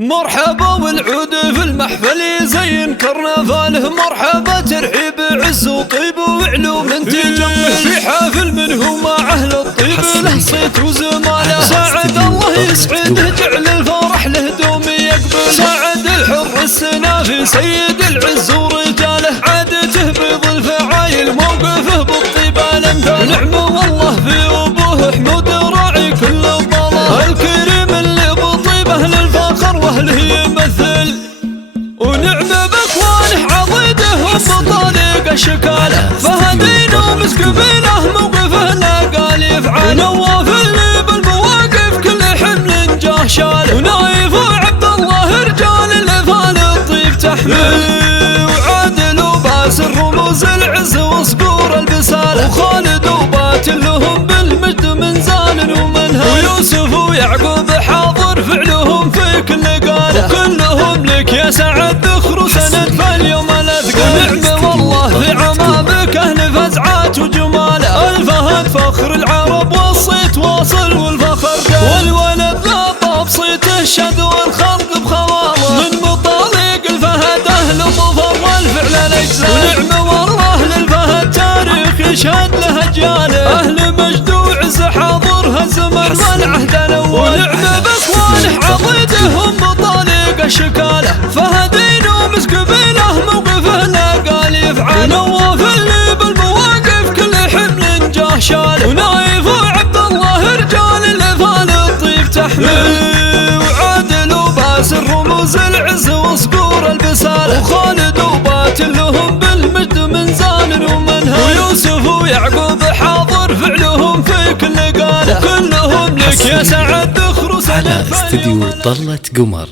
مرحبا والعود في المحفل يزين كرنفاله، مرحبا ترحيب عز وطيب وعلوم تجمل في حافل منه مع اهل الطيب له صيت وزماله. ساعد الله يسعده جعل الفرح له دوم يقبل، ساعد الحر السنافي سيد العز ورجاله، عادته بيض الفعايل موقفه بالطيبه الامثال. نعم والله في ابوه حمود راعي كل الضلال، الكريم اللي بطيبه للفخر واهله يمثل، ونعم باخوانه عضيدهم بطريق الشكاله. فهدين ومسك بينه موقفه لا قال يفعل، نواف اللي بالمواقف كل حمل جاه شاله، ونايف وعبد الله رجال الافال الطيب تحمل، وعادل وباسل رموز العز وصقور البساله، وخالد وباتل لهم بالمجد من زال ومنهل، ويوسف ويعقوب حاضر فعلهم في كل قاله، وكلهم لك يا سعد ذخر وسند فاليوم الاثقال. نعم والله في عمامك اهل فزعات وجماله، الفهد فخر العرب والصيت واصل والفخر قال، والولد لا طاب صيته الشد والخلق بخواله، من مطالق الفهد اهل ظفر والفعل الاجزاء. ونعم والله للفهد تاريخ يشهد له اجياله، اهل مجد وعز حاضر هالزمن والعهد الاول، ونعم باخوانه عضيدهم بطريق الشكاله. فهدين ومسك بينه موقفه لا قال يفعل، نواف اللي بالمواقف كل حمل جاه شاله، ونايف وعبد الله رجال الافال الطيب تحمل، وعادل وباسل رموز العز وصقور البساله، وخالد وباتل لهم بالمجد من زال ومنهل، ويوسف ويعقوب حاضر فعلهم في كل قاله، وكلهم لك يا سعد ذخر على استديو طلة قمر.